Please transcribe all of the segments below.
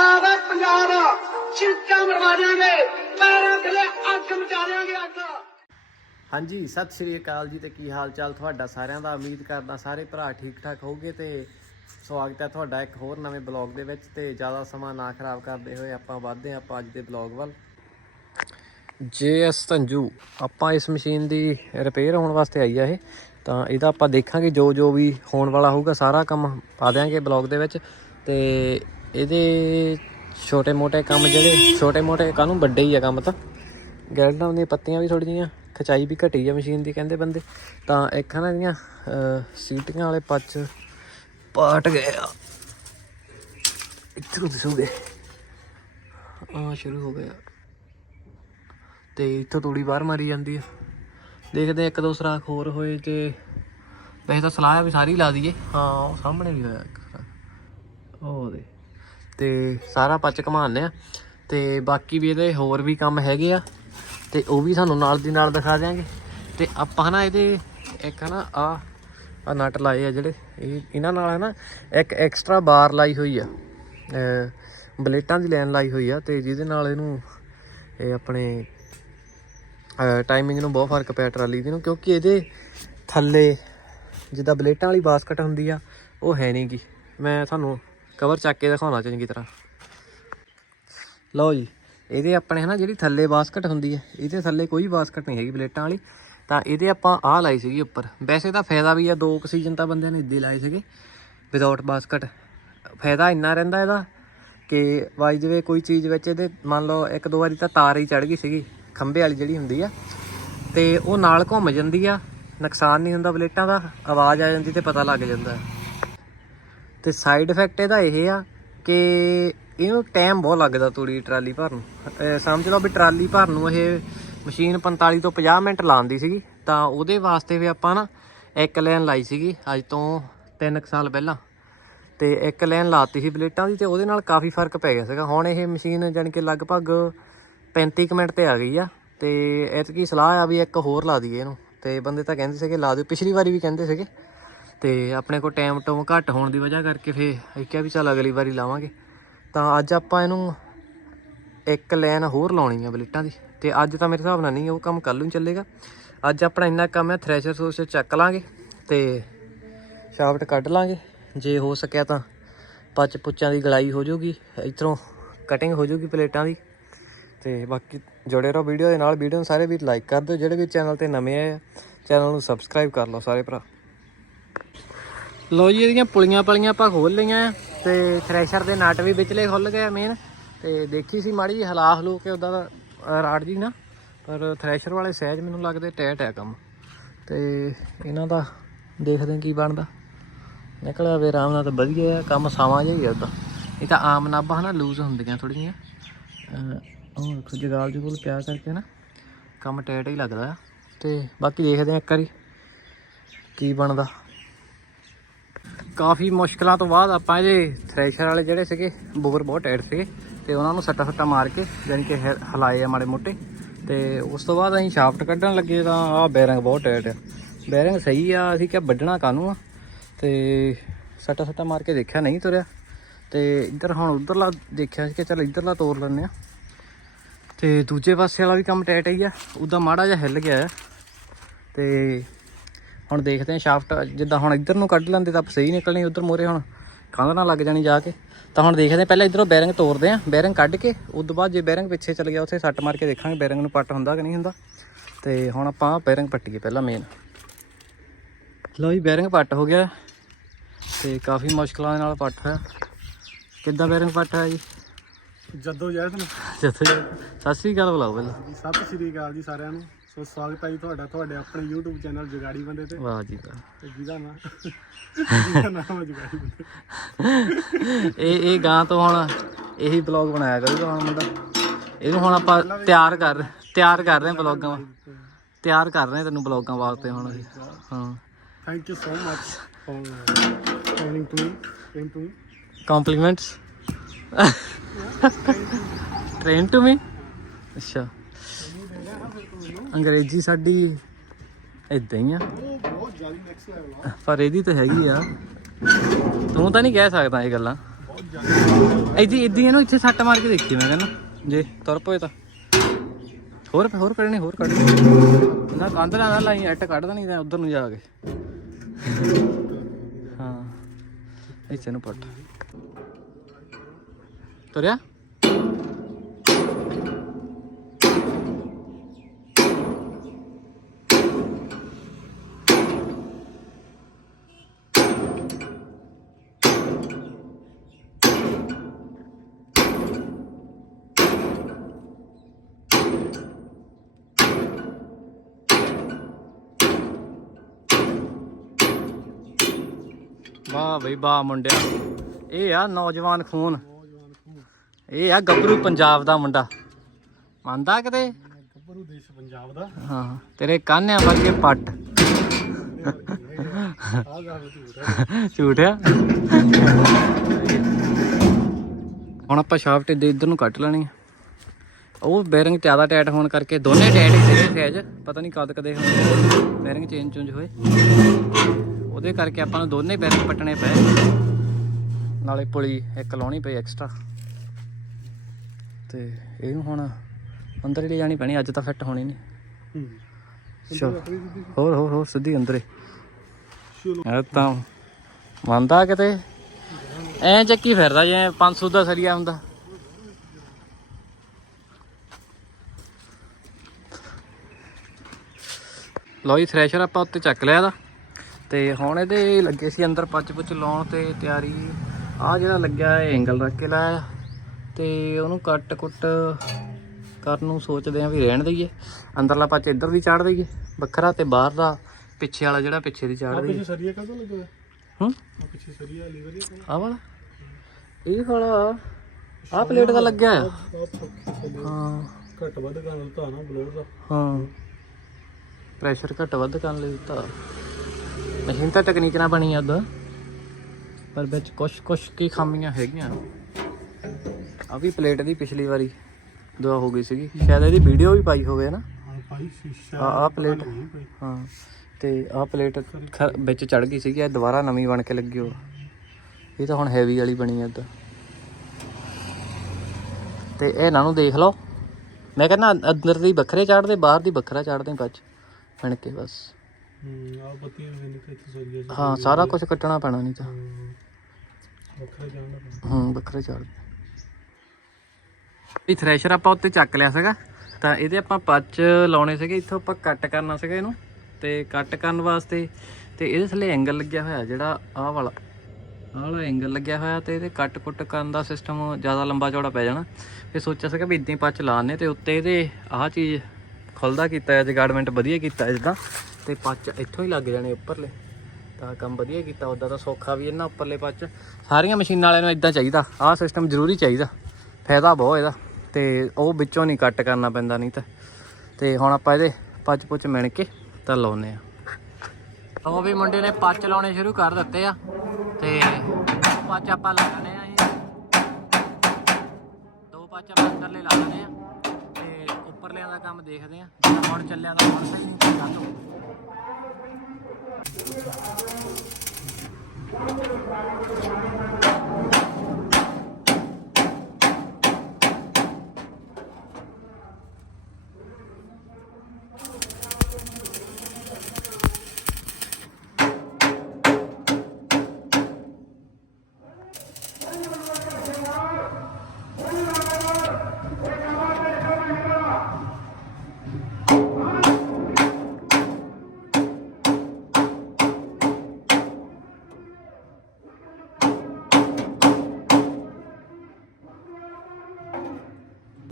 ਪੰਜਾਬ ਹੈ ਪੰਜਾਬ ਚਿੱਕਾ ਮਰਵਾ ਦਿਆਂਗੇ, ਪੈਰਾਂ ਥੱਲੇ ਅੱਗ ਮਚਾ ਦਿਆਂਗੇ ਅੱਗ। ਹਾਂਜੀ, ਸਤਿ ਸ਼੍ਰੀ ਅਕਾਲ ਜੀ ਤੇ ਕੀ ਹਾਲ ਚਾਲ ਤੁਹਾਡਾ ਸਾਰਿਆਂ ਦਾ? ਉਮੀਦ ਕਰਦਾ ਸਾਰੇ ਭਰਾ ਠੀਕ ਠਾਕ ਹੋਗੇ ਤੇ ਸਵਾਗਤ ਹੈ ਤੁਹਾਡਾ ਇੱਕ ਹੋਰ ਨਵੇਂ ਬਲੌਗ ਦੇ ਵਿੱਚ ਤੇ ਜ਼ਿਆਦਾ ਸਮਾਂ ਨਾ ਖਰਾਬ ਕਰਦੇ ਹੋਏ ਆਪਾਂ ਵਧਦੇ ਹਾਂ ਆਪਾਂ ਅੱਜ ਦੇ ਬਲੌਗ ਵੱਲ। ਜੇਐਸ ਸੰਜੂ, ਆਪਾਂ ਇਸ ਮਸ਼ੀਨ ਦੀ ਰਿਪੇਅਰ ਹੋਣ ਵਾਸਤੇ ਆਈ ਆ ਇਹ, ਤਾਂ ਇਹਦਾ ਆਪਾਂ ਦੇਖਾਂਗੇ ਜੋ ਜੋ ਵੀ ਹੋਣ ਵਾਲਾ ਹੋਊਗਾ, ਸਾਰਾ ਕੰਮ ਪਾ ਦਿਆਂਗੇ ਬਲੌਗ ਦੇ ਵਿੱਚ ਤੇ ਇਹਦੇ ਛੋਟੇ ਮੋਟੇ ਕੰਮ ਜਿਹੜੇ ਛੋਟੇ ਮੋਟੇ ਕਾਹਨੂੰ ਵੱਡੇ ਹੀ ਆ ਕੰਮ ਤਾਂ। ਗੈਲਡਾਂ ਦੀਆਂ ਪੱਤੀਆਂ ਵੀ ਥੋੜ੍ਹੀਆਂ ਜਿਹੀਆਂ ਖਚਾਈ ਵੀ ਘਟੀ ਆ ਮਸ਼ੀਨ ਦੀ ਕਹਿੰਦੇ ਬੰਦੇ। ਤਾਂ ਇੱਕ ਹਨਾ ਇਹਦੀਆਂ ਅਹ, ਸੀਟੀਆਂ ਵਾਲੇ ਪੱਚ ਪਾਟ ਗਏ ਆ। ਇੱਥੋਂ ਦਿਸੂਗੇ ਆ ਸ਼ੁਰੂ ਹੋ ਗਿਆ ਤੇ ਇੱਥੋਂ ਤੂੜੀ ਬਾਹਰ ਮਾਰੀ ਜਾਂਦੀ ਆ। ਦੇਖਦੇ ਇੱਕ ਦੋ ਸਰਾਖ ਹੋਰ ਹੋਏ ਤੇ ਵੈਸੇ ਤਾਂ ਸਲਾਹ ਆ ਵੀ ਸਾਰੀ ਲਾ ਦਈਏ। ਹਾਂ ਉਹ ਸਾਹਮਣੇ ਵੀ ਹੋਇਆ ਇੱਕ ਸਰਾਖ। ਉਹ ਦੇ ਤੇ ਸਾਰਾ ਪੱਚ ਘਮਾਉਂਦੇ ਆ। ਤੇ ਬਾਕੀ ਵੀ ਇਹਦੇ ਹੋਰ ਵੀ ਕੰਮ ਹੈਗੇ ਆ। ਤੇ ਉਹ ਵੀ ਸਾਨੂੰ ਨਾਲ ਦੀ ਨਾਲ ਦਿਖਾ ਦਿਆਂਗੇ। ਤੇ ਆਪਾਂ ਨਾ ਇਹਦੇ ਇੱਕ ਨਾ ਆ ਆ ਨਟ ਲਾਏ ਆ ਜਿਹੜੇ। ਇਹ ਇਹਨਾਂ ਨਾਲ ਹੈ ਨਾ ਇੱਕ ਐਕਸਟਰਾ ਬਾਰ ਲਾਈ ਹੋਈ ਆ। ਬਲੇਟਾਂ ਦੀ ਲਾਈਨ ਲਾਈ ਹੋਈ ਆ ਤੇ ਜਿਹਦੇ ਨਾਲ ਇਹਨੂੰ ਇਹ ਆਪਣੇ ਟਾਈਮਿੰਗ ਨੂੰ ਬਹੁਤ ਫ਼ਰਕ ਪਿਆ ਟਰਾਲੀ ਦੀ ਨੂੰ, ਕਿਉਂਕਿ ਇਹਦੇ ਥੱਲੇ ਜਿੱਦਾਂ ਬਲੇਟਾਂ ਵਾਲੀ ਬਾਸਕਟ ਹੁੰਦੀ ਆ, ਉਹ ਹੈ ਨਹੀਂਗੀ ਮੈਂ ਤੁਹਾਨੂੰ ਕਵਰ ਚੱਕ ਕੇ ਦਿਖਾਉਣਾ ਚੰਗੀ ਤਰ੍ਹਾਂ। ਲਓ ਜੀ, ਇਹਦੇ ਆਪਣੇ ਹਨਾ ਜਿਹੜੀ ਥੱਲੇ ਬਾਸਕਟ ਹੁੰਦੀ ਹੈ, ਇਹਦੇ ਥੱਲੇ ਕੋਈ ਬਾਸਕਟ ਨਹੀਂ ਹੈਗੀ ਪਲੇਟਾਂ ਵਾਲੀ। ਤਾਂ ਇਹਦੇ ਆਪਾਂ ਆਹ ਲਾਈ ਸੀਗੀ ਉੱਪਰ। ਵੈਸੇ ਤਾਂ ਫਾਇਦਾ ਵੀ ਆ, ਦੋ ਆਕਸੀਜਨ ਤਾਂ ਬੰਦਿਆਂ ਨੇ ਇੱਦੇ ਲਾਏ ਸੀਗੇ ਵਿਦਆਊਟ ਬਾਸਕਟ। ਫਾਇਦਾ ਇੰਨਾ ਰਹਿੰਦਾ ਇਹਦਾ ਕਿ ਵਾਈ ਜਿਵੇਂ ਕੋਈ ਚੀਜ਼ ਵਿੱਚ ਇਹਦੇ, ਮੰਨ ਲਓ ਇੱਕ ਦੋ ਵਾਰੀ ਤਾਂ ਤਾਰ ਹੀ ਚੜ ਗਈ ਸੀਗੀ, ਖੰਭੇ ਵਾਲੀ ਜਿਹੜੀ ਹੁੰਦੀ ਆ, ਤੇ ਉਹ ਨਾਲ ਘੁੰਮ ਜਾਂਦੀ ਆ, ਨੁਕਸਾਨ ਨਹੀਂ ਹੁੰਦਾ ਪਲੇਟਾਂ ਦਾ, ਆਵਾਜ਼ ਆ ਜਾਂਦੀ ਤੇ ਪਤਾ ਲੱਗ ਜਾਂਦਾ। ਤੇ ਸਾਈਡ ਇਫੈਕਟ ਇਹਦਾ ਇਹ ਆ ਕਿ ਇਹਨੂੰ ਟਾਈਮ ਬਹੁਤ ਲੱਗਦਾ ਤੂੜੀ ਟਰਾਲੀ ਭਰਨ ਸਮਝ ਲਓ ਵੀ ਟਰਾਲੀ ਭਰਨ ਨੂੰ ਇਹ ਮਸ਼ੀਨ 45 ਤੋਂ 50 ਮਿੰਟ ਲਾਉਂਦੀ ਸੀਗੀ, ਤਾਂ ਉਹਦੇ ਵਾਸਤੇ ਵੀ ਆਪਾਂ ਨਾ ਇੱਕ ਲਾਈਨ ਲਾਈ ਸੀਗੀ, ਅੱਜ ਤੋਂ 3 ਸਾਲ ਪਹਿਲਾਂ। ਤੇ ਇੱਕ ਲਾਈਨ ਲਾਤੀ ਸੀ ਬਲੇਟਾਂ ਦੀ ਤੇ ਉਹਦੇ ਨਾਲ ਕਾਫੀ ਫ਼ਰਕ ਪੈ ਗਿਆ ਸੀਗਾ। ਹੁਣ ਇਹ ਮਸ਼ੀਨ ਜਾਣੀ ਕਿ ਲਗਭਗ 35 ਕੁ ਮਿੰਟ ਤੇ ਆ ਗਈ ਆ। ਤੇ ਐਤਕੀ ਸਲਾਹ ਆ ਵੀ ਇੱਕ ਹੋਰ ਲਾ ਦਈਏ ਇਹਨੂੰ। ਤੇ ਬੰਦੇ ਤਾਂ ਕਹਿੰਦੇ ਸੀਗੇ, ਲਾ ਦਿਓ। ਪਿਛਲੀ ਵਾਰੀ ਵੀ ਕਹਿੰਦੇ ਸੀਗੇ ਤੇ ਆਪਣੇ ਕੋਲ ਟਾਈਮ ਟੋਮ ਘੱਟ ਹੋਣ ਦੀ ਵਜ੍ਹਾ ਕਰਕੇ ਫੇ ਅਸੀਂ ਕਿਹਾ ਵੀ ਚੱਲ ਅਗਲੀ ਵਾਰੀ ਲਾਵਾਂਗੇ। ਤਾਂ ਅੱਜ ਆਪਾਂ ਇਹਨੂੰ ਇੱਕ ਲਾਈਨ ਹੋਰ ਲਾਉਣੀ ਆ ਬਲੇਟਾਂ ਦੀ। ਤੇ ਅੱਜ ਤਾਂ ਮੇਰੇ ਹਿਸਾਬ ਨਾਲ ਨਹੀਂ, ਉਹ ਕੰਮ ਕੱਲ ਨੂੰ ਚੱਲੇਗਾ। ਅੱਜ ਆਪਣਾ ਇੰਨਾ ਕੰਮ ਹੈ ਥ੍ਰੈਸ਼ਰ ਸੋਸ ਚੱਕ ਲਾਂਗੇ ਤੇ ਸ਼ਾਫਟ ਕੱਢ ਲਾਂਗੇ। ਜੇ ਹੋ ਸਕਿਆ ਤਾਂ ਪੱਚ ਪੁੱਚਾਂ ਦੀ ਗਲਾਈ ਹੋ ਜਾਊਗੀ, ਇਧਰੋਂ ਕਟਿੰਗ ਹੋ ਜਾਊਗੀ ਪਲੇਟਾਂ ਦੀ। ਤੇ ਬਾਕੀ ਜੁੜੇ ਰਹੋ ਵੀਡੀਓ ਦੇ ਨਾਲ। ਵੀਡੀਓ ਨੂੰ ਸਾਰੇ ਵੀ ਲਾਈਕ ਕਰ ਦਿਓ। ਜਿਹੜੇ ਵੀ ਚੈਨਲ ਤੇ ਨਵੇਂ ਆਏ ਆ ਚੈਨਲ ਨੂੰ ਸਬਸਕ੍ਰਾਈਬ ਕਰ ਲਓ ਸਾਰੇ ਭਰਾ। ਲੋ ਜੀ ਇਹਦੀਆਂ ਪੁਲੀਆਂ ਪਲੀਆਂ ਆਪਾਂ ਖੋਲ ਲਈਆਂ। ਆ ਤੇ ਥ੍ਰੈਸ਼ਰ ਦੇ ਨਟ ਵੀ ਵਿਚਲੇ ਖੁੱਲ ਗਏ ਮੇਨ ਤੇ ਦੇਖੀ ਸੀ ਮਾੜੀ ਜੀ ਹਲਾ ਹਲੂ ਕੇ ਉਦਾਂ ਦਾ ਅਹ, ਰਾੜ ਜੀ ਨਾ। ਪਰ ਥ੍ਰੈਸ਼ਰ ਵਾਲੇ ਸਹਿਜ ਮੈਨੂੰ ਲੱਗਦੇ ਟੈਟ ਹੈ ਕੰਮ। ਤੇ ਇਹਨਾਂ ਦਾ ਦੇਖਦੇ ਹਾਂ ਕੀ ਬਣਦਾ। ਨਿਕਲਿਆ ਵੇ ਆਰਾਮ ਨਾਲ ਤਾਂ ਵਧੀਆ ਆ ਕੰਮ ਸਾਵਾਂ ਜਿਹਾ ਹੀ ਆ ਉਦਾਂ ਇਹ ਤਾਂ ਆਮ ਨਾਭਾ ਹਨਾ ਲੂਜ਼ ਹੁੰਦੀਆਂ ਥੋੜੀਆਂ ਉਹ ਦੇਖੋ ਜਗਾਲ ਜਗੂਲ ਪਿਆ ਕਰਕੇ ਨਾ ਕੰਮ ਟੈਟ ਹੀ ਲੱਗਦਾ ਆ। ਤੇ ਬਾਕੀ ਦੇਖਦੇ ਆ ਇੱਕ ਵਾਰੀ ਕੀ ਬਣਦਾ। ਕਾਫੀ ਮੁਸ਼ਕਲਾਂ ਤੋਂ ਬਾਅਦ ਆਪਾਂ ਇਹਦੇ ਥ੍ਰੈਸ਼ਰ ਵਾਲੇ ਜਿਹੜੇ ਸੀਗੇ, ਬੋਰ ਬਹੁਤ ਟਾਈਟ ਸੀਗੇ ਤੇ ਉਹਨਾਂ ਨੂੰ ਸੱਟਾ ਸੱਟਾ ਮਾਰ ਕੇ ਜਾਣੀ ਕਿ ਹਿ- ਹਿਲਾਏ ਆ ਮਾੜੇ ਮੋਟੇ। ਤੇ ਉਸ ਤੋਂ ਬਾਅਦ ਅਸੀਂ ਸ਼ਾਫਟ ਕੱਢਣ ਲੱਗੇ ਤਾਂ ਆਹ ਬੈਰਿੰਗ ਬਹੁਤ ਟਾਈਟ ਆ। ਬੈਰਿੰਗ ਸਹੀ ਆ, ਅਸੀਂ ਕਿਹਾ ਵੱਢਣਾ ਕਾਨੂੰ ਆ। ਤੇ ਸੱਟਾ ਸੱਟਾ ਮਾਰ ਕੇ ਦੇਖਿਆ ਨਹੀਂ ਤੁਰਿਆ। ਤੇ ਇੱਧਰ ਹੁਣ ਉਧਰਲਾ ਦੇਖਿਆ ਸੀ ਕਿ ਚਲ ਇੱਧਰਲਾ ਤੋੜ ਲੈਂਦੇ ਆ। ਤੇ ਦੂਜੇ ਪਾਸੇ ਵਾਲਾ ਵੀ ਕੰਮ ਟਾਈਟ ਹੀ ਆ। ਉਹਦਾ ਮਾੜਾ ਜਿਹਾ ਹਿੱਲ ਗਿਆ ਆ। ਤੇ ਹੁਣ ਦੇਖਦੇ ਹਾਂ ਸ਼ਾਫਟ ਜਿੱਦਾਂ ਹੁਣ ਇੱਧਰ ਨੂੰ ਕੱਢ ਲੈਂਦੇ ਤਾਂ ਸਹੀ ਨਿਕਲਣੀ ਉਧਰ ਮੋਰੇ ਹੁਣ ਕੰਧ ਨਾਲ ਲੱਗ ਜਾਣੀ ਜਾ ਕੇ। ਤਾਂ ਹੁਣ ਦੇਖਦੇ ਹਾਂ ਪਹਿਲਾਂ ਇਧਰੋਂ ਬੈਰਿੰਗ ਤੋੜਦੇ ਆਂ ਬੈਰਿੰਗ ਕੱਢ ਕੇ ਉਸ ਤੋਂ ਬਾਅਦ ਜੇ ਬੈਰਿੰਗ ਪਿੱਛੇ ਚਲ ਗਿਆ ਉੱਥੇ ਸੱਟ ਮਾਰ ਕੇ ਦੇਖਾਂਗੇ ਬੈਰਿੰਗ ਨੂੰ ਪੱਟ ਹੁੰਦਾ ਕਿ ਨਹੀਂ ਹੁੰਦਾ। ਤੇ ਹੁਣ ਆਪਾਂ ਬੈਰਿੰਗ ਪੱਟੀਏ ਪਹਿਲਾਂ ਮੇਨ ਲਓ ਜੀ ਬੈਰਿੰਗ ਪੱਟ ਹੋ ਗਿਆ ਤੇ ਕਾਫੀ ਮੁਸ਼ਕਲਾਂ ਦੇ ਨਾਲ ਪੱਟ ਹੋਇਆ। ਕਿੱਦਾਂ ਬੈਰਿੰਗ ਪੱਟ ਹੋਇਆ ਜੀ? ਜਦੋਂ ਜੈਦ ਨੂੰ। ਜਿੱਥੇ ਸਤਿ ਸ੍ਰੀ ਅਕਾਲ ਬੁਲਾਓ ਪਹਿਲਾਂ। ਸਤਿ ਸ਼੍ਰੀ ਅਕਾਲ ਜੀ ਸਾਰਿਆਂ ਨੂੰ। ਸੋ ਸਵਾਗਤ ਹੈ ਜੀ ਤੁਹਾਡਾ ਤੁਹਾਡੇ ਆਪਣੇ YouTube ਚੈਨਲ ਜਗਾੜੀ ਬੰਦੇ ਤੇ। ਵਾਹ ਜੀ ਵਾਹ। ਤੇ ਜਿਹਦਾ ਨਾਮ ਜਿਹਦਾ ਨਾਮ ਹੈ ਜਗਾੜੀ ਬੰਦੇ। ਇਹ ਇਹ ਗਾਂ ਤੋਂ ਹੁਣ ਇਹੀ ਬਲੌਗ ਬਣਾਇਆ ਕਰੂਗਾ ਹੁਣ ਮੁੰਡਾ। ਇਹਨੂੰ ਹੁਣ ਆਪਾਂ ਤਿਆਰ ਕਰ ਤਿਆਰ ਕਰ ਰਹੇ ਹਾਂ ਬਲੌਗਾਂ ਵਾ- ਤਿਆਰ ਕਰ ਰਹੇ ਹਾਂ ਤੈਨੂੰ ਬਲੌਗਾਂ ਵਾਸਤੇ ਹੁਣ ਅਸੀਂ। ਹਾਂ। Thank you so much for training to train to compliments train to me ਅੱਛਾ। ਅੰਗਰੇਜ਼ੀ ਸਾਡੀ ਇਦਾਂ ਹੀ ਆ। ਬਹੁਤ ਜ਼ਿਆਦਾ ਨੈਕਸਟ ਲੈਵਲ ਪਰ ਇਹਦੀ ਤਾਂ ਹੈਗੀ ਆ। ਤੂੰ ਤਾਂ ਨਹੀਂ ਕਹਿ ਸਕਦਾ ਇਹ ਗੱਲਾਂ। ਬਹੁਤ ਜ਼ਿਆਦਾ ਇਹਨੂੰ ਇੱਥੇ ਸੱਟ ਮਾਰ ਕੇ ਦੇਖੀ ਮੈਂ ਕਹਿੰਦਾ। ਜੇ ਤੁਰ ਪਏ ਤਾਂ। ਹੋਰ ਹੋਰ ਕੱਢਣੇ ਹੋਰ ਕੱਢਣੇ ਨਾ ਕੰਧ ਨਾਲ ਨਾ ਲਾਈ ਐਟ ਕੱਢ ਦੇਣੀ ਉਧਰ ਨੂੰ ਜਾ ਕੇ। ਹਾਂ। ਇੱਥੇ ਨੂੰ ਪੱਟ। ਤੁਰਿਆ? ਵਾਹ ਬਈ ਵਾਹ ਮੁੰਡਿਆ। ਇਹ ਆ ਨੌਜਵਾਨ ਖੂਨ। ਇਹ ਆ ਗੱਭਰੂ ਪੰਜਾਬ ਦਾ ਮੁੰਡਾ। ਮੰਨਦਾ ਕਿਤੇ? ਗੱਭਰੂ ਦੇਸ਼ ਪੰਜਾਬ ਦਾ। ਹਾਂ ਤੇਰੇ ਕਾਨਿਆਂ ਵਰਗੇ ਪੱਟ। ਆਹ ਗੱਲ ਝੂਠ ਹੈ ਝੂਠ ਆ ਹੁਣ ਆਪਾਂ ਸ਼ਾਫਟ ਦੇ ਇੱਧਰ ਨੂੰ ਕੱਟ ਲੈਣੀ ਆ। ਉਹ ਬੈਰਿੰਗ ਜ਼ਿਆਦਾ ਟਾਈਟ ਹੋਣ ਕਰਕੇ ਦੋਨੇ ਟਾਈਟ ਹੀ ਸੀਗੇ ਸਹਿਜ ਪਤਾ ਨਹੀਂ ਕਦ ਕਦੇ ਬੈਰਿੰਗ ਚੇਂਜ ਚੁੰਜ ਹੋਏ। ਉਹਦੇ ਕਰਕੇ ਆਪਾਂ ਨੂੰ ਦੋਨੇ ਬੈਰਿੰਗ ਪੱਟਣੇ ਪਏ। ਨਾਲੇ ਪੁਲੀ ਇੱਕ ਲਾਉਣੀ ਪਈ ਐਕਸਟਰਾ ਤੇ ਇਹਨੂੰ ਹੁਣ ਅੰਦਰ ਹੀ ਲੈ ਜਾਣੀ ਪੈਣੀ ਅੱਜ ਤਾਂ ਫਿੱਟ ਹੋਣੀ ਨਹੀਂ। ਹੂੰ। ਚਲੋ ਹੋਰ ਹੋਰ ਹੋਰ ਸਿੱਧੀ ਅੰਦਰੇ ਇਹ ਤਾਂ ਮੰਨਦਾ ਕਿਤੇ? ਐ ਚੱਕੀ ਫਿਰਦਾ ਜਿਵੇਂ 500 ਦਾ ਸਰੀਆ ਹੁੰਦਾ। ਜੀ ਥ੍ਰੈਸ਼ਰ ਆਪਾਂ ਉੱਤੇ ਚੱਕ ਲਿਆ ਦਾ ਤੇ ਹੁਣ ਇਹਦੇ ਲੱਗੇ ਸੀ ਅੰਦਰ ਪੱਚ ਪੁੱਚ ਲਾਉਣ ਤੇ ਤਿਆਰੀ। ਆ ਜਿਹੜਾ ਲੱਗਿਆ ਇਹ ਐਂਗਲ ਰੱਖ ਕੇ ਲਾਇਆ। ਤੇ ਉਹਨੂੰ ਕੱਟ ਕੁੱਟ ਕਰਨ ਨੂੰ ਸੋਚਦੇ ਆ ਵੀ ਰਹਿਣ ਦਈਏ। ਅੰਦਰਲਾ ਪੱਚ ਇੱਧਰ ਦੀ ਚਾੜ ਦਈਏ ਵੱਖਰਾ ਤੇ ਬਾਹਰ ਦਾ ਪਿੱਛੇ ਵਾਲਾ ਜਿਹੜਾ ਪਿੱਛੇ ਦੀ ਚਾੜ ਦਈਏ ਪਿੱਛੇ ਸਰੀਆ ਕਦੋਂ ਲੱਗਾ? ਹੂੰ? ਆ ਪਿੱਛੇ ਸਰੀਆ ਲੀਵਰ ਹੀ ਆ ਵਾਲਾ? ਇਹ ਵਾਲਾ ਆ ਪਲੇਟ ਦਾ ਲੱਗਿਆ ਆ। ਹਾਂ। ਘੱਟ ਵੱਧ ਕਰਨ ਦਾ ਨਾ ਬਲੋਰ ਦਾ ਹਾਂ। ਪ੍ਰੈਸ਼ਰ ਘੱਟ ਵੱਧ ਕਰਨ ਲਈ ਦਿੱਤਾ ਮਸ਼ੀਨ ਤਾਂ ਟੈਕਨੀਕ ਨਾਲ ਬਣੀ ਆ ਉਦੋਂ। ਪਰ ਵਿੱਚ ਕੁਛ ਕੁਛ ਕੀ ਖਾਮੀਆਂ ਹੈਗੀਆਂ। ਆ ਵੀ ਪਲੇਟ ਦੀ ਪਿਛਲੀ ਵਾਰੀ ਦੁਆ ਹੋ ਗਈ ਸੀਗੀ। ਸ਼ਾਇਦ ਇਹਦੀ ਵੀਡੀਓ ਵੀ ਪਾਈ ਹੋਵੇ ਨਾ। ਹਾਂ ਭਾਈ ਸ਼ੀਸ਼ਾ ਆ ਪਲੇਟ। ਹਾਂ ਤੇ ਆ ਪਲੇਟ ਵਿੱਚ ਚੜ ਗਈ ਸੀਗੀ। ਇਹ ਦੁਬਾਰਾ ਨਵੀਂ ਬਣ ਕੇ ਲੱਗੀ ਹੋ ਇਹ ਤਾਂ ਹੁਣ ਹੈਵੀ ਵਾਲੀ ਬਣੀ ਆ ਤੇ ਇਹ ਇਹਨਾਂ ਨੂੰ ਦੇਖ ਲਓ। ਮੈਂ ਕਹਿੰਦਾ ਅੰਦਰ ਦੀ ਵੱਖਰੇ ਚਾੜਦੇ ਬਾਹਰ ਦੀ ਵੱਖਰਾ ਚਾੜਦੇ ਬੱਚ ਬਣ ਕੇ ਬਸ। ਹੂੰ ਆ ਬੱਤੀਆਂ ਵੀ ਨਿਕਲ ਇੱਥੇ ਸਰੀਆ ਜੀ ਹਾਂ ਸਾਰਾ ਕੁਝ ਕੱਟਣਾ ਪੈਣਾ ਨਹੀਂ ਤਾਂ। ਹੂੰ। ਵੱਖਰਾ ਜਾਣਾ ਪੈਂਦਾ ਹੂੰ ਵੱਖਰੇ ਚਾੜ ਇਹ ਥ੍ਰੈਸ਼ਰ ਆਪਾਂ ਉੱਤੇ ਚੱਕ ਲਿਆ ਸੀਗਾ ਤਾਂ ਇਹਦੇ ਆਪਾਂ ਪੱਚ ਲਾਉਣੇ ਸੀਗੇ ਇੱਥੋਂ ਆਪਾਂ ਕੱਟ ਕਰਨਾ ਸੀਗਾ ਇਹਨੂੰ ਤੇ ਕੱਟ ਕਰਨ ਵਾਸਤੇ ਤੇ ਇਹਦੇ ਥੱਲੇ ਐਂਗਲ ਲੱਗਿਆ ਹੋਇਆ ਜਿਹੜਾ ਆਹ ਵਾਲਾ ਆਹ ਵਾਲਾ ਐਂਗਲ ਲੱਗਿਆ ਹੋਇਆ ਤੇ ਇਹਦੇ ਕੱਟ ਕੁੱਟ ਕਰਨ ਦਾ ਸਿਸਟਮ ਜ਼ਿਆਦਾ ਲੰਬਾ ਚੌੜਾ ਪੈ ਜਾਣਾ। ਫਿਰ ਸੋਚਿਆ ਸੀਗਾ ਵੀ ਇਦਾਂ ਹੀ ਪੱਚ ਲਾਣੇ ਤੇ ਉੱਤੇ ਇਹਦੇ ਆਹ ਚੀਜ਼ ਖੁੱਲਦਾ ਕੀਤਾ ਹੈ ਜਗਾਰਡਮੈਂਟ ਵਧੀਆ ਕੀਤਾ ਹੈ ਜਿੱਦਾਂ ਤੇ ਪੱਚ ਇੱਥੋਂ ਹੀ ਲੱਗ ਜਾਣੇ ਉੱਪਰਲੇ। ਤਾਂ ਕੰਮ ਵਧੀਆ ਕੀਤਾ ਉਦਾਂ ਤਾਂ ਸੌਖਾ ਵੀ ਇਹਨਾਂ ਉੱਪਰਲੇ ਪੱਚ। ਸਾਰੀਆਂ ਮਸ਼ੀਨਾਂ ਵਾਲਿਆਂ ਨੂੰ ਇਦਾਂ ਚਾਹੀਦਾ, ਆਹ ਸਿਸਟਮ ਜ਼ਰੂਰੀ ਚਾਹੀਦਾ, ਫਾਇਦਾ ਬਹੁਤ ਇਹਦਾ। ਤੇ ਉਹ ਵਿੱਚੋਂ ਨਹੀਂ ਕੱਟ ਕਰਨਾ ਪੈਂਦਾ ਨਹੀਂ ਤਾਂ। ਤੇ ਹੁਣ ਆਪਾਂ ਇਹਦੇ ਪੱਚ ਪੁੱਚ ਮਿਣ ਕੇ ਤਾਂ ਲਾਉਨੇ ਆ ਉਹ ਵੀ ਮੁੰਡੇ ਨੇ ਪੱਚ ਲਾਉਣੇ ਸ਼ੁਰੂ ਕਰ ਦਿੱਤੇ ਆ। ਤੇ ਪੱਚ ਆਪਾਂ ਲਾ ਲੈਣੇ ਆ ਇਹ। ਦੋ ਪੱਚ ਆਪਾਂ ਅੰਦਰਲੇ ਲਾ ਲੈਣੇ ਆ। ਉੱਪਰਲਿਆਂ ਦਾ ਕੰਮ ਦੇਖਦੇ ਆ। ਹੁਣ ਚੱਲਿਆ ਤਾਂ ਹੁਣ ਸਹੀ ਨਹੀਂ ਚੱਲਦਾ ਤੋਂ।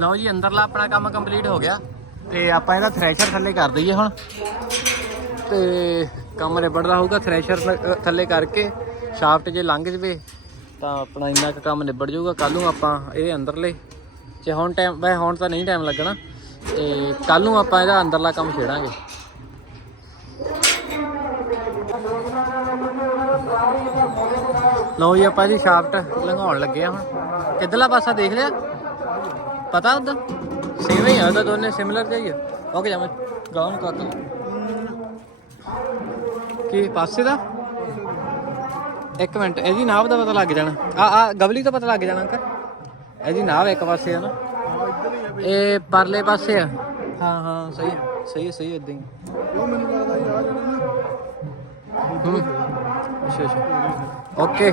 ਲਓ ਜੀ, ਅੰਦਰਲਾ ਆਪਣਾ ਕੰਮ ਕੰਪਲੀਟ ਹੋ ਗਿਆ। ਤੇ ਆਪਾਂ ਇਹਦਾ ਥ੍ਰੈਸ਼ਰ ਥੱਲੇ ਕਰ ਦਈਏ ਹੁਣ। ਤੇ ਕੰਮ ਨਿਬੜਦਾ ਹੋਊਗਾ ਥ੍ਰੈਸ਼ਰ ਥੱਲੇ ਕਰਕੇ। ਸ਼ਾਫਟ ਜੇ ਲੰਘ ਜਵੇ, ਤਾਂ ਆਪਣਾ ਇੰਨਾ ਕੁ ਕੰਮ ਨਿਬੜ ਜਾਊਗਾ। ਕੱਲ ਨੂੰ ਆਪਾਂ ਇਹ ਅੰਦਰਲੇ। ਜੇ ਹੁਣ ਟਾਈਮ ਵੈ ਹੁਣ ਤਾਂ ਨਹੀਂ ਟਾਈਮ ਲੱਗਣਾ। ਤੇ ਕੱਲ ਨੂੰ ਆਪਾਂ ਇਹਦਾ ਅੰਦਰਲਾ ਕੰਮ ਛੇੜਾਂਗੇ। ਲਓ ਜੀ, ਆਪਾਂ ਜੀ ਸ਼ਾਫਟ ਲੰਘਾਉਣ ਲੱਗੇ ਆ ਹੁਣ। ਕਿੱਧਰਲਾ ਪਾਸਾ ਦੇਖ ਲਿਆ? ਪਤਾ ਉਹਦਾ ਸੇਮ ਹੀ ਆ ਉਹਦਾ ਦੋਨੇ ਸਿਮਿਲਰ ਜਿਹਾ ਹੀ ਆ। ਓਕੇ ਜਾ ਮੈਂ ਕੀ, ਪਾਸੇ ਦਾ? ਇੱਕ ਮਿੰਟ, ਇਹਦੀ ਨਾਭ ਦਾ ਪਤਾ ਲੱਗ ਜਾਣਾ। ਆ ਆ, ਗਵਲੀ ਤੋਂ ਪਤਾ ਲੱਗ ਜਾਣਾ ਅੰਕਲ। ਇਹਦੀ ਨਾਭ ਇੱਕ ਪਾਸੇ ਆ ਨਾ। ਇਹ ਪਰਲੇ ਪਾਸੇ ਆ। ਹਾਂ ਹਾਂ, ਸਹੀ ਸਹੀ ਸਹੀ ਇਦਾਂ ਹੀ ਉਹ ਮੈਨੂੰ ਲੱਗਦਾ ਯਾਰ ਹੂੰ, ਅੱਛਾ ਅੱਛਾ। ਓਕੇ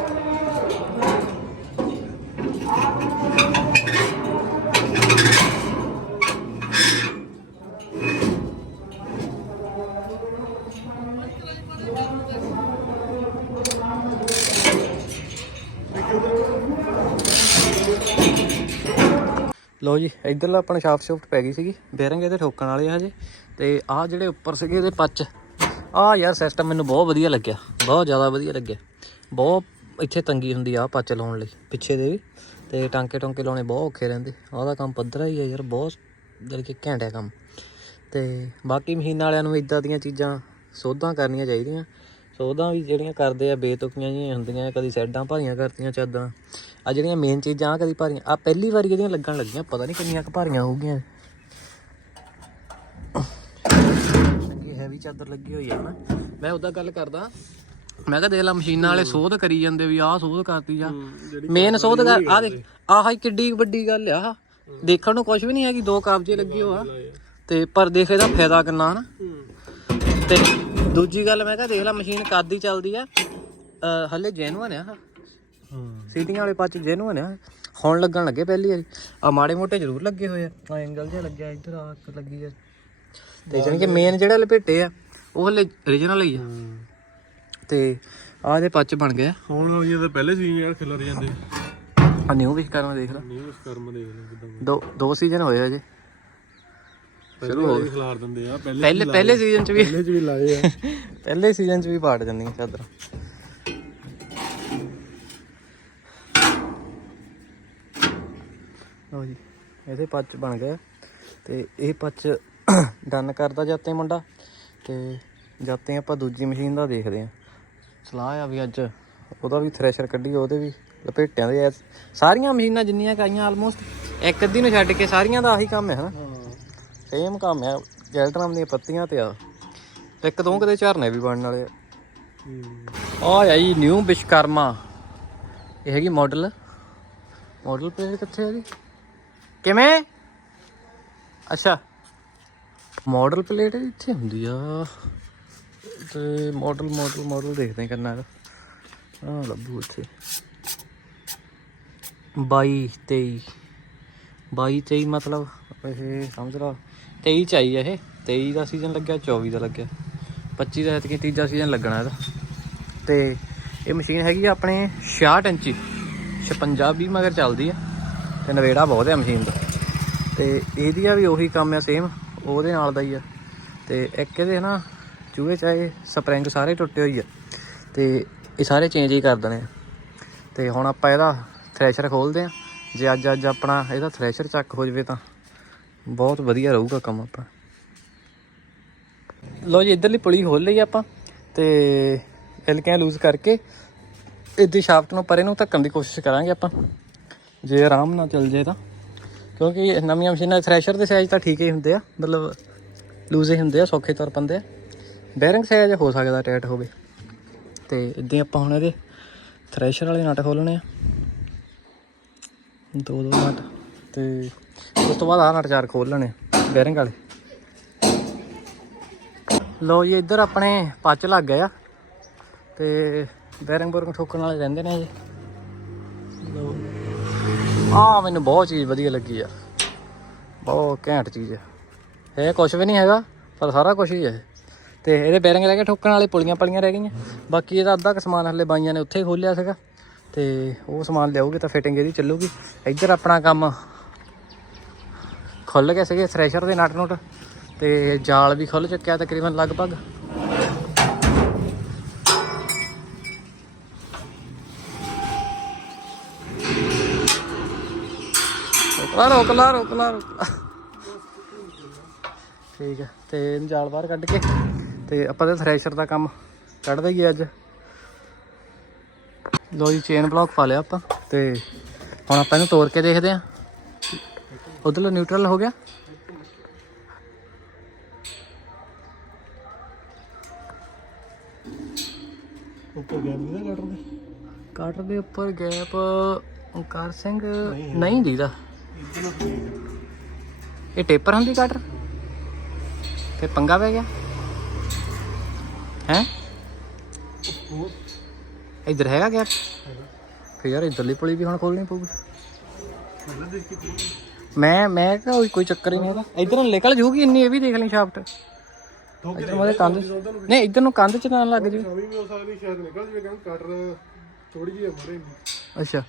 ਲੋ ਜੀ, ਇਧਰਲਾ ਆਪਣਾ ਸ਼ਾਫਟ ਸ਼ੂਫਟ ਪੈ ਗਈ ਸੀਗੀ। ਬੇਰਿੰਗ ਇਹਦੇ ਠੋਕਣ ਵਾਲੇ ਆ ਹਜੇ। ਤੇ ਆਹ ਜਿਹੜੇ ਉੱਪਰ ਸੀਗੇ ਇਹਦੇ ਪੱਚ। ਆਹ ਯਾਰ ਸਿਸਟਮ ਮੈਨੂੰ ਬਹੁਤ ਵਧੀਆ ਲੱਗਿਆ। ਬਹੁਤ ਜ਼ਿਆਦਾ ਵਧੀਆ ਲੱਗਿਆ। ਬਹੁਤ ਇੱਥੇ ਤੰਗੀ ਹੁੰਦੀ ਆ ਆਹ ਪੱਚ ਲਾਉਣ ਲਈ, ਪਿੱਛੇ ਦੇ ਵੀ। ਤੇ ਟਾਂਕੇ ਟੋਂਕੇ ਲਾਉਣੇ ਬਹੁਤ ਔਖੇ ਰਹਿੰਦੇ। ਆਹ ਕੰਮ ਪੱਧਰਾ ਹੀ ਆ ਯਾਰ, ਬਹੁਤ ਦਿਲ ਕੇ ਘੈਂਟ ਹੈ ਕੰਮ। ਤੇ ਬਾਕੀ ਮਸ਼ੀਨਾਂ ਵਾਲਿਆਂ ਨੂੰ ਇਦਾਂ ਦੀਆਂ ਚੀਜ਼ਾਂ ਸੋਧਾਂ ਕਰਨੀਆਂ ਚਾਹੀਦੀਆਂ। ਸੋਧਾਂ ਵੀ ਜਿਹੜੀਆਂ ਕਰਦੇ ਆ ਬੇਤੁਕੀਆਂ ਜਿਹੀਆਂ ਹੁੰਦੀਆਂ ਕਦੀ ਸਾਈਡਾਂ ਭਾਰੀਆਂ ਕਰਤੀਆਂ ਚਾਦਰਾਂ ਆ ਜਿਹੜੀਆਂ ਮੇਨ ਚੀਜ਼ਾਂ ਆ ਕਦੀ ਭਾਰੀਆਂ। ਆ ਪਹਿਲੀ ਵਾਰੀ ਇਹਦੀਆਂ ਲੱਗਣ ਲੱਗੀਆਂ ਪਤਾ ਨਹੀਂ ਕਿੰਨੀਆਂ ਕੁ ਭਾਰੀਆਂ ਹੋਊਗੀਆਂ। ਚੰਗੀ ਹੈਵੀ ਚਾਦਰ ਲੱਗੀ ਹੋਈ ਆ ਨਾ। ਮੈਂ ਉਹਦਾ ਗੱਲ ਕਰਦਾ ਮੈਂ ਕਿਹਾ ਦੇਖ ਲਾ ਮਸ਼ੀਨਾਂ ਵਾਲੇ ਸੋਧ ਕਰੀ ਜਾਂਦੇ ਵੀ ਆਹ ਸੋਧ ਕਰਤੀ ਜਾ ਮੇਨ ਸੋਧ ਕਰ ਆ ਦੇਖ ਆਹ ਹੀ ਕਿੱਡੀ ਵੱਡੀ ਗੱਲ ਆ। ਆਹ। ਦੇਖਣ ਨੂੰ ਕੁਝ ਵੀ ਨਹੀਂ ਹੈਗੀ ਦੋ ਕਾਬਜੇ ਲੱਗੇ ਹੋ ਆ। ਤੇ ਪਰ ਦੇਖ ਇਹਦਾ ਫਾਇਦਾ ਕਿੰਨਾ ਹਨਾ ਤੇ ਦੂਜੀ ਗੱਲ ਮੈਂ ਕਿਹਾ ਦੇਖ ਲੈ ਮਸ਼ੀਨ ਕਾਦੀ ਚੱਲਦੀ ਆ। ਅਹ ਹਲੇ ਜੈਨੂਅਨ ਆ। ਹਾਂ ਸੀਟੀਆਂ ਵਾਲੇ ਪੱਚ ਜੈਨੂਅਨ ਆ। ਹੁਣ ਲੱਗਣ ਲੱਗੇ ਪਹਿਲੀ ਵਾਰੀ। ਆ ਮਾੜੇ ਮੋਟੇ ਜ਼ਰੂਰ ਲੱਗੇ ਹੋਏ ਆ। ਆ ਐਂਗਲ ਜਿਹਾ ਲੱਗਿਆ ਇੱਧਰ ਆ ਇੱਕ ਲੱਗੀ ਆ। ਤੇ ਜਾਣੀ ਕਿ ਮੇਨ ਜਿਹੜਾ ਲਪੇਟੇ ਆ ਉਹ ਹਲੇ origignal ਹੀ ਆ। ਤੇ ਆ ਦੇ ਪੱਚ ਬਣ ਗਏ ਹੁਣ ਵਾਲੀਆਂ ਤਾਂ ਪਹਿਲੇ ਸੀ ਯਾਰ ਖਿਲਰ ਜਾਂਦੇ। ਆ ਨਿਊ ਵੀ ਕਰਨਾ ਦੇਖ ਲੈ। ਉਸ ਕਰਮ ਦੇਖ ਲੈ ਕਿਦਾਂ ਦੋ ਦੋ ਸੀਜ਼ਨ ਹੋਏ ਅਜੇ ਸ਼ੁਰੂ ਹੋ ਖਿਲਾਰ ਦਿੰਦੇ ਆ ਪਹਿਲੇ ਪਹਿਲੇ ਪਹਿਲੇ ਸੀਜ਼ਨ ਚ ਵੀ ਪਹਿਲੇ ਚ ਵੀ ਲਾਏ ਆ। ਪਹਿਲੇ ਸੀਜ਼ਨ ਚ ਵੀ ਪਾੜ ਜਾਂਦੀਆਂ ਚਾਦਰ। ਲਓ ਜੀ ਇਹਦੇ ਪੱਚ ਬਣ ਗਏ। ਤੇ ਇਹ ਪੱਚ ਡਨ ਕਰਦਾ ਜਾਤੇ ਮੁੰਡਾ। ਤੇ ਜਾਤੇ ਆਪਾਂ ਦੂਜੀ ਮਸ਼ੀਨ ਦਾ ਦੇਖਦੇ ਆਂ। ਸਲਾਹ ਆ ਵੀ ਅੱਜ ਉਹਦਾ ਵੀ ਥ੍ਰੈਸ਼ਰ ਕੱਢੀ ਉਹਦੇ ਵੀ ਲਪੇਟਿਆਂ ਦੇ ਸਾਰੀਆਂ ਮਸ਼ੀਨਾਂ ਜਿੰਨੀਆਂ ਕਾਈਆਂ ਆਲਮੋਸਟ ਇੱਕ ਅੱਧੀ ਨੂੰ ਛੱਡ ਕੇ ਸਾਰੀਆਂ ਦਾ ਆਹੀ ਕੰਮ ਹੈ ਹਨਾ? ਸੇਮ ਕੰਮ ਆ ਗੈਲਟਰਾਮ ਦੀਆਂ ਪੱਤੀਆਂ ਤੇ ਆ। ਇੱਕ ਦੋ ਕਦੇ ਝਰਨੇ ਵੀ ਬਣਨ ਵਾਲੇ ਆ। ਆ ਜੀ ਨਿਊ ਵਿਸ਼ਕਰਮਾ ਇਹ ਹੈਗੀ ਮਾਡਲ ਮਾਡਲ ਪਲੇਟ ਕਿੱਥੇ ਹੈ ਜੀ ਕਿਵੇਂ? ਅੱਛਾ। ਮਾਡਲ ਪਲੇਟ ਇੱਥੇ ਹੁੰਦੀ ਆ। ਤੇ ਮਾਡਲ ਮਾਡਲ ਮਾਡਲ ਦੇਖਦੇ ਕਿੰਨਾ ਆ ਲੱਭੂ ਇੱਥੇ। 22 23 22 23 ਮਤਲਬ ਇਹ ਸਮਝ ਲਾ 23 ਚ ਆਈ ਇਹ। 23 ਦਾ ਸੀਜ਼ਨ ਲੱਗਿਆ 24 ਦਾ ਲੱਗਿਆ। 25 ਦਾ ਐਤਕੀ ਤੀਜਾ ਸੀਜ਼ਨ ਲੱਗਣਾ ਇਹਦਾ। ਤੇ ਇਹ ਮਸ਼ੀਨ ਹੈਗੀ ਆ ਆਪਣੇ 66 ਇੰਚੀ। 56 ਵੀ ਮਗਰ ਚੱਲਦੀ ਆ। ਤੇ ਨਵੇੜਾ ਬਹੁਤ ਆ ਮਸ਼ੀਨ ਦਾ। ਤੇ ਇਹਦੀ ਆ ਵੀ ਉਹੀ ਕੰਮ ਆ ਸੇਮ ਉਹਦੇ ਨਾਲ ਦਾ ਹੀ ਆ। ਤੇ ਇੱਕ ਇਹਦੇ ਨਾ ਚੂਹੇ ਚਾਹੇ ਸਪਰਿੰਗ ਸਾਰੇ ਟੁੱਟੇ ਹੋਈ ਆ। ਤੇ ਇਹ ਸਾਰੇ ਚੇਂਜ ਹੀ ਕਰ ਦੇਣੇ ਆ। ਤੇ ਹੁਣ ਆਪਾਂ ਇਹਦਾ ਥ੍ਰੈਸ਼ਰ ਖੋਲਦੇ ਆ। ਜੇ ਅੱਜ ਅੱਜ ਆਪਣਾ ਇਹਦਾ ਥ੍ਰੈਸ਼ਰ ਚੱਕ ਹੋ ਜਵੇ ਤਾਂ। ਬਹੁਤ ਵਧੀਆ ਰਹੂਗਾ ਕੰਮ ਆਪਾਂ ਲੋ ਜੀ, ਇਧਰਲੀ ਪੁਲੀ ਖੋਲ ਲਈ ਆਪਾਂ ਤੇ ਹਿਲਕਿਆਂ ਲੂਜ਼ ਕਰਕੇ ਇਹਦੀ ਸ਼ਾਫਟ ਨੂੰ ਪਰੇ ਨੂੰ ਧੱਕਣ ਦੀ ਕੋਸ਼ਿਸ਼ ਕਰਾਂਗੇ ਆਪਾਂ। ਜੇ ਆਰਾਮ ਨਾਲ ਚੱਲ ਜੇ ਤਾਂ। ਕਿਉਂਕਿ ਨਵੀਆਂ ਮਸ਼ੀਨਾਂ ਥ੍ਰੈਸ਼ਰ ਦੇ ਸਾਈਜ਼ ਤਾਂ ਠੀਕ ਹੀ ਹੁੰਦੇ ਆ, ਮਤਲਬ ਲੂਜ਼ ਹੀ ਹੁੰਦੇ ਆ, ਸੌਖੇ ਤੌਰ ਪੰਦੇ ਆ। ਬੈਰਿੰਗ ਸਾਈਜ਼ ਹੋ ਸਕਦਾ ਟਾਈਟ ਹੋਵੇ। ਤੇ ਇਦਾਂ ਆਪਾਂ ਹੁਣ ਇਹਦੇ ਥ੍ਰੈਸ਼ਰ ਵਾਲੇ ਨਟ ਖੋਲਣੇ ਆ। ਦੋ ਦੋ ਨਟ ਤੇ ਉਸ ਤੋਂ ਬਾਅਦ ਆਹ ਨਟ ਚਾਰ ਖੋਲ ਲੈਣੇ ਬੈਰਿੰਗ ਵਾਲੇ। ਲੋ ਜੀ, ਇੱਧਰ ਆਪਣੇ ਪੱਚ ਲੱਗ ਗਏ ਆ, ਤੇ ਬੈਰਿੰਗ ਬੁਰਿੰਗ ਠੋਕਣ ਵਾਲੇ ਰਹਿੰਦੇ ਨੇ ਜੀ। ਲੋ ਆ ਮੈਨੂੰ ਬਹੁਤ ਚੀਜ਼ ਵਧੀਆ ਲੱਗੀ ਆ। ਬਹੁਤ ਘੈਂਟ ਚੀਜ਼ ਹੈ ਇਹ ਕੁਝ ਵੀ ਨਹੀਂ ਹੈਗਾ, ਪਰ ਸਾਰਾ ਕੁਝ ਹੀ ਹੈ ਤੇ ਇਹਦੇ ਬੈਰਿੰਗ ਲੈ ਕੇ ਠੋਕਣ ਵਾਲੇ ਪੁਲੀਆਂ ਪਲੀਆਂ ਰਹਿ ਗਈਆਂ। ਬਾਕੀ ਇਹਦਾ ਅੱਧਾ ਕੁ ਸਮਾਨ ਹਲੇ ਬਾਈਆਂ ਨੇ ਉੱਥੇ ਹੀ ਖੋਲਿਆ ਸੀਗਾ। ਤੇ ਉਹ ਸਮਾਨ ਲਿਆਉਗੇ ਤਾਂ ਫਿਟਿੰਗ ਇਹਦੀ ਚੱਲੂਗੀ। ਇੱਧਰ ਆਪਣਾ ਕੰਮ ਖੁੱਲ ਗਏ ਸੀਗੇ ਥ੍ਰੈਸ਼ਰ ਦੇ ਨਟ ਨੁਟ ਤੇ ਜਾਲ ਵੀ ਖੁੱਲ ਚੁੱਕਿਆ ਤਕਰੀਬਨ ਲਗਭਗ। ਰੋਕ ਲਾ ਰੋਕ ਲਾ ਰੋਕ ਲਾ ਠੀਕ ਹੈ ਤੇ ਜਾਲ ਬਾਹਰ ਕੱਢ ਕੇ ਤੇ ਆਪਾਂ ਤੇ ਥ੍ਰੈਸ਼ਰ ਦਾ ਕੰਮ ਕੱਢ ਦਈਏ ਅੱਜ। ਲੋ ਜੀ ਚੇਨ ਬਲੌਕ ਪਾ ਲਿਆ ਆਪਾਂ ਤੇ ਹੁਣ ਆਪਾਂ ਇਹਨੂੰ ਤੋੜ ਕੇ ਦੇਖਦੇ ਆਂ। ਉਧਰਲਾ ਨਿਊਟਰਲ ਹੋ ਗਿਆ ਉੱਪਰ ਗਿਆ ਵੀ ਨਾ ਕਟਰ ਦੇ ਕਟਰ ਦੇ ਉੱਪਰ ਗੈਪ ਓਂਕਾਰ ਸਿੰਘ ਨਹੀਂ ਦੀਦਾ ਇਹ ਟੇਪਰ ਹੁੰਦੀ ਕਟਰ ਤੇ ਪੰਗਾ ਪੈ ਗਿਆ ਹੈ ਇੱਧਰ ਹੈਗਾ ਗੈਪ ਫਿਰ ਯਾਰ ਇੱਧਰਲੀ ਪੁਲੀ ਵੀ ਹੁਣ ਖੋਲਣੀ ਪਊਗੀ ਮੈਂ ਮੈਂ ਕਿਹਾ ਕੋਈ- ਕੋਈ ਚੱਕਰ ਹੀ ਨਹੀਂ ਉਹਦਾ। ਇੱਧਰ ਨੂੰ ਨਿਕਲ ਜੂਗੀ ਇੰਨੀ ਇਹ ਵੀ ਦੇਖ ਲਈ ਸ਼ਾਫਟ। ਇੱਧਰ ਮੋਦੇ ਕੰਧ ਨਹੀਂ ਇੱਧਰ ਨੂੰ ਕੰਧ ਚ ਨਾ ਲੱਗ ਜੂ। ਨਵੀਂ ਵੀ ਹੋ ਸਕਦੀ ਸ਼ਾਇਦ ਨਿਕਲ ਜਵੇ ਕਹਿੰਦਾ ਕਟਰ ਥੋੜੀ ਜਿਹੀ ਮਰੇ ਅੱਛਾ।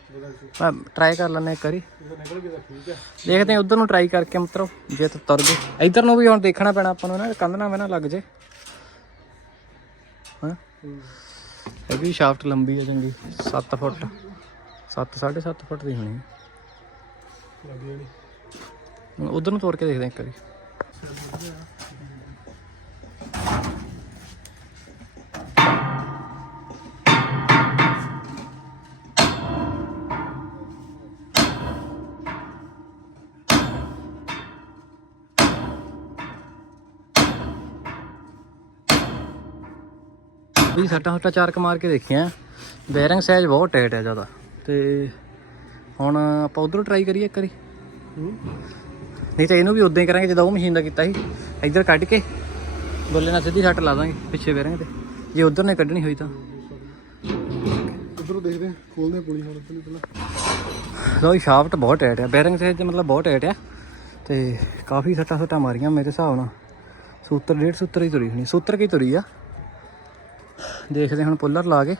ਮੈਂ ਟਰਾਈ ਕਰ ਲੈਣਾ ਇੱਕ ਵਾਰੀ। ਜੇ ਨਿਕਲ ਗਿਆ ਤਾਂ ਠੀਕ ਹੈ ਦੇਖਦੇ ਹਾਂ ਉਧਰ ਨੂੰ ਟਰਾਈ ਕਰਕੇ ਮਤਲਬ ਜੇ ਤਾਂ ਤੁਰ ਗਏ। ਇੱਧਰ ਨੂੰ ਵੀ ਹੁਣ ਦੇਖਣਾ ਪੈਣਾ ਆਪਾਂ ਨੂੰ ਨਾ ਕੰਧ ਨਾ ਨਾ ਲੱਗ ਜੇ। ਹਾਂ? ਇਹ ਵੀ ਸ਼ਾਫਟ ਲੰਬੀ ਹੈ ਚੰਗੀ। 7 ਫੁੱਟ। 7 7.5 ਫੁੱਟ ਦੀ ਹੋਣੀ ਲੱਗ ਹੁਣ। ਉਧਰ ਨੂੰ ਤੋੜ ਕੇ ਦੇਖਦੇ ਇੱਕ ਵਾਰੀ। ਵੀ ਸੱਟਾਂ ਹੁੱਟਾਂ ਚਾਰ ਮਾਰ ਕੇ ਦੇਖਿਆ। ਬੈਰਿੰਗ ਸਾਈਜ਼ ਬਹੁਤ ਟਾਈਟ ਹੈ ਜ਼ਿਆਦਾ। ਤੇ ਹੁਣ ਆਪਾਂ ਉਧਰੋਂ ਟਰਾਈ ਕਰੀਏ ਇੱਕ ਵਾਰੀ। ਨਹੀਂ ਤਾਂ ਇਹਨੂੰ ਵੀ ਉਦਾਂ ਹੀ ਕਰਾਂਗੇ ਜਿੱਦਾਂ ਉਹ ਮਸ਼ੀਨ ਦਾ ਕੀਤਾ ਸੀ। ਇੱਧਰ ਕੱਢ ਕੇ ਬੱਲੇ ਨਾਲ ਸਿੱਧੀ ਸੱਟ ਲਾ ਦਾਂਗੇ ਪਿੱਛੇ ਬੈਰਿੰਗ ਤੇ। ਜੇ ਉਧਰ ਨੇ ਕੱਢਣੀ ਹੋਈ ਤਾਂ। ਉਧਰੋਂ ਦੇਖਦੇ ਹਾਂ ਖੋਲਦੇ ਪੁਲੀ ਹੁਣ ਉੱਧਰ ਨੂੰ ਪਹਿਲਾਂ। ਲੋ ਸ਼ਾਫਟ ਬਹੁਤ ਟਾਈਟ ਹੈ ਬੈਰਿੰਗ ਤੇ ਮਤਲਬ ਬਹੁਤ ਟਾਈਟ ਹੈ ਤੇ ਕਾਫੀ ਸੱਟਾਂ ਸੱਟਾਂ ਮਾਰੀਆਂ ਮੇਰੇ ਹਿਸਾਬ ਨਾਲ। ਸੂਤਰ ਡੇਢ ਸੂਤਰ ਹੀ ਤੁਰੀ ਹੋਣੀ ਸੂਤਰ ਕੀ ਤੁਰੀ ਆ? ਦੇਖਦੇ ਹੁਣ ਪੁੱਲਰ ਲਾ ਕੇ।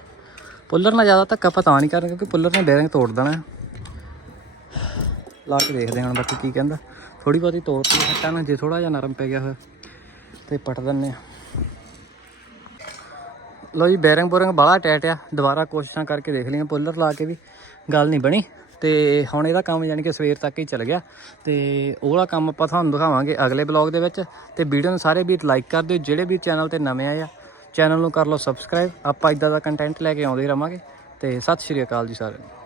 ਪੁੱਲਰ ਨਾਲ ਜ਼ਿਆਦਾ ਧੱਕਾ ਪਤਾ ਨਹੀਂ ਕਰਨ ਕਿਉਂਕਿ ਪੁੱਲਰ ਨੇ ਬੈਰਿੰਗ ਤੋੜ ਦੇਣਾ। ਲਾ ਕੇ ਦੇਖਦੇ ਹੁਣ ਬਾਕੀ ਕੀ ਕਹਿੰਦਾ। ਥੋੜੀ ਬਹੁਤੀ ਤੋੜ ਤੀ ਸੱਟਾਂ ਜੇ ਥੋੜਾ ਜਿਹਾ ਨਰਮ ਪੈ ਗਿਆ ਹੋਇਆ, ਤੇ ਪਟ ਦਿੰਨੇ ਆ ਲੋ ਜੀ, ਬੈਰਿੰਗ ਬੋਰਿੰਗ ਬਾਹਲਾ ਟਾਈਟ ਆ। ਦੁਬਾਰਾ ਕੋਸ਼ਿਸ਼ਾਂ ਕਰਕੇ ਦੇਖ ਲਈਆਂ, ਪੁੱਲਰ ਲਾ ਕੇ ਵੀ ਗੱਲ ਨਹੀਂ ਬਣੀ। ਤੇ ਹੁਣ ਇਹਦਾ ਕੰਮ ਯਾਨੀ ਕਿ ਸਵੇਰ ਤੱਕ ਹੀ ਚੱਲ ਗਿਆ। ਤੇ ਉਹ ਵਾਲਾ ਕੰਮ ਆਪਾਂ ਤੁਹਾਨੂੰ ਦਿਖਾਵਾਂਗੇ ਅਗਲੇ ਬਲੌਗ ਦੇ ਵਿੱਚ। ਤੇ ਵੀਡੀਓ ਨੂੰ ਸਾਰੇ ਵੀਰ ਲਾਈਕ ਕਰ ਦਿਓ, ਜਿਹੜੇ ਵੀ ਚੈਨਲ ਤੇ ਨਵੇਂ ਆਏ ਆ ਚੈਨਲ ਨੂੰ ਕਰ ਲਓ ਸਬਸਕ੍ਰਾਈਬ ਆਪਾਂ ਇਦਾਂ ਦਾ ਕੰਟੈਂਟ ਲੈ ਕੇ ਆਉਂਦੇ ਰਵਾਂਗੇ। ਤੇ ਸਤਿ ਸ਼੍ਰੀ ਅਕਾਲ ਜੀ ਸਾਰਿਆਂ ਨੂੰ।